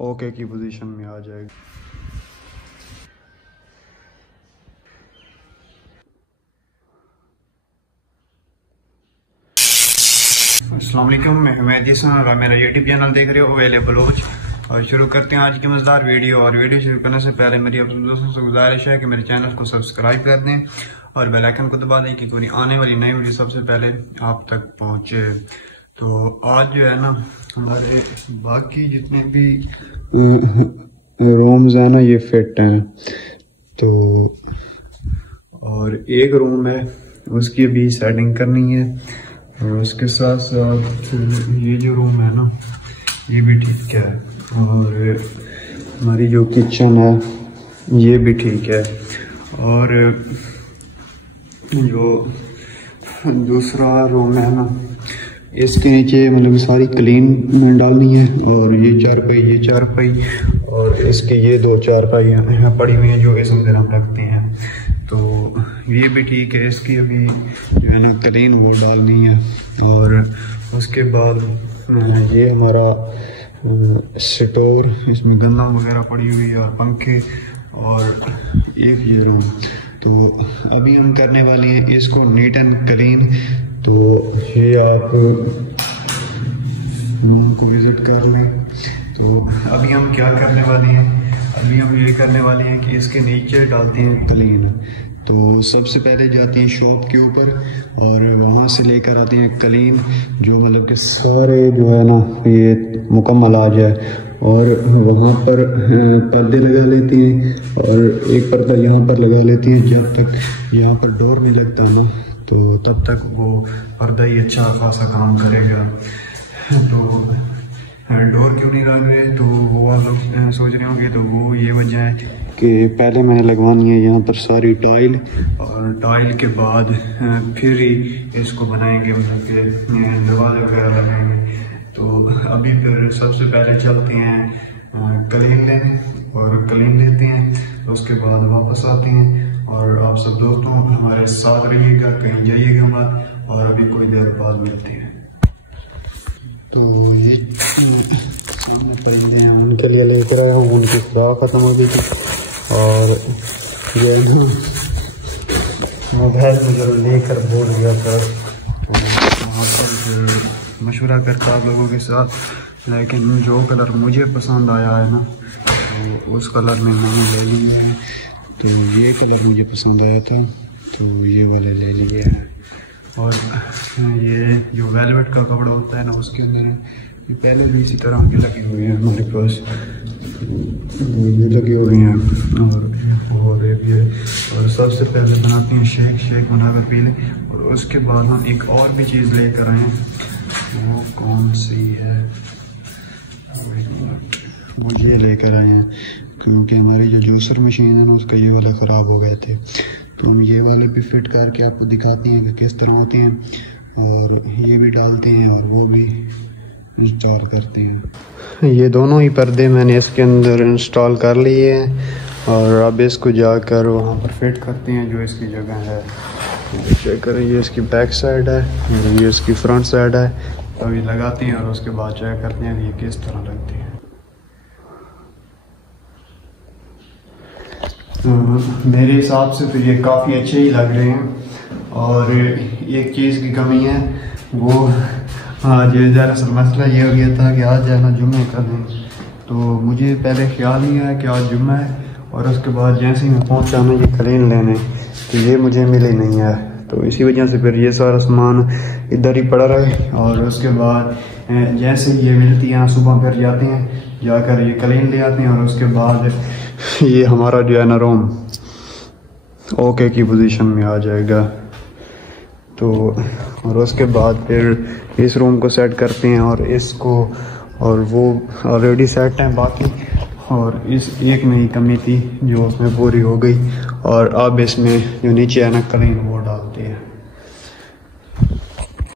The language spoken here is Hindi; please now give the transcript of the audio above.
ओके की पोजीशन में आ जाएगा। अस्सलाम वालेकुम, मैं हुमैद हसन और मेरा यूट्यूब चैनल देख रहे हो वेले बलोच। और शुरू करते हैं आज की मज़ेदार वीडियो। और वीडियो शुरू करने से पहले मेरी आप दोस्तों से गुजारिश है कि मेरे चैनल को सब्सक्राइब कर दें और बेल आइकन को दबा दें कि कोई आने वाली नई वीडियो सबसे पहले आप तक पहुंचे। तो आज जो है ना, हमारे बाकी जितने भी रूम्स हैं ना ये फिट हैं। तो और एक रूम है उसकी भी सेटिंग करनी है और उसके साथ साथ ये जो रूम है ना ये भी ठीक है। और हमारी जो किचन है ये भी ठीक है। और जो दूसरा रूम है ना इसके नीचे मतलब सारी क्लीन डालनी है। और ये चारपाई और इसके ये दो चारपाई पड़ी हुई हैं जो इस अंदर हम रखते हैं। तो ये भी ठीक है। इसकी अभी जो है ना क्लीन वो डालनी है। और उसके बाद ये हमारा स्टोर, इसमें गंदम वगैरह पड़ी हुई है और पंखे और एक ये रूम। तो अभी हम करने वाले हैं इसको नीट एंड क्लीन। तो ये आप रूम को विजिट कर लें। तो अभी हम क्या करने वाले हैं, अभी हम ये करने वाले हैं कि इसके नीचे डालते हैं क्लीन। तो सबसे पहले जाती है शॉप के ऊपर और वहाँ से लेकर आते हैं क्लीन, जो मतलब कि सारे जो है ना ये मुकम्मल आ जाए। और वहाँ पर पर्दे लगा लेती हैं और एक पर्दा यहाँ पर लगा लेती है। जब तक यहाँ पर डोर नहीं लगता ना तो तब तक वो पर्दा ही अच्छा खासा काम करेगा। तो डोर क्यों नहीं लग रहे, तो वो आप लोग सोच रहे होंगे। तो वो ये वजह है कि पहले मैंने लगवानी है यहाँ पर सारी टाइल और टाइल के बाद फिर ही इसको बनाएंगे, मतलब कि दरवाजे वगैरह लगाएंगे। तो अभी फिर सबसे पहले चलते हैं क्लीन लेने और क्लीन लेते हैं। तो उसके बाद वापस आते हैं। और आप सब दोस्तों हमारे साथ रहिएगा, कहीं जाइएगा मत। और अभी कोई देर बाद मिलते हैं। तो ये सामने परिंदे हैं, उनके लिए लेकर आया हूँ। उनकी खुराक खत्म हो गई थी और ये ना मोबाइल में जब लेकर भूल गया था। तो वहाँ पर फिर मशवरा करता आप लोगों के साथ। लेकिन जो कलर मुझे पसंद आया है ना तो उस कलर में मैंने ले लिए है। तो ये कलर मुझे पसंद आया था तो ये वाले ले लिए हैं। और ये जो वेलवेट का कपड़ा होता है ना उसके अंदर ये पहले भी इसी तरह के लगे हुए हैं हमारे पास, ये लगे हुए हैं। और ये भी है। और सबसे पहले बनाते हैं शेक बनाकर पी लें। और उसके बाद हम एक और भी चीज़ लेकर आए हैं। वो कौन सी है, वो ये लेकर आए हैं क्योंकि हमारी जो जूसर मशीन है ना उसका ये वाला ख़राब हो गए थे। तो हम ये वाले भी फिट करके आपको दिखाते हैं कि किस तरह होते हैं। और ये भी डालते हैं और वो भी इंस्टॉल करते हैं। ये दोनों ही पर्दे मैंने इसके अंदर इंस्टॉल कर लिए हैं और अब इसको जाकर वहाँ पर फिट करते हैं जो इसकी जगह है। चेक करें, ये इसकी बैक साइड है और ये इसकी फ्रंट साइड है। तो अभी लगाते हैं और उसके बाद चेक करते हैं कि ये किस तरह लगती है। मेरे हिसाब से तो ये काफ़ी अच्छे ही लग रहे हैं। और एक चीज़ की कमी है, वो आज दरअसल मसला ये हो गया था कि आज जाना जुम्मे का दिन। तो मुझे पहले ख्याल नहीं आया कि आज जुम्मा है। और उसके बाद जैसे ही मैं पहुंचा ना ये क्लीन लेने तो ये मुझे मिल ही नहीं है। तो इसी वजह से फिर ये सारा सामान इधर ही पड़ा रहे। और उसके बाद जैसे ही ये मिलती है सुबह फिर जाते हैं, जाकर ये क्लीन ले आते हैं। और उसके बाद ये हमारा जो है ना रूम ओके की पोजीशन में आ जाएगा। तो और उसके बाद फिर इस रूम को सेट करते हैं और इसको, और वो ऑलरेडी सेट है बाकी। और इस एक में ही कमी थी जो उसमें पूरी हो गई। और अब इसमें जो नीचे है ना क्लीन वो डालते हैं।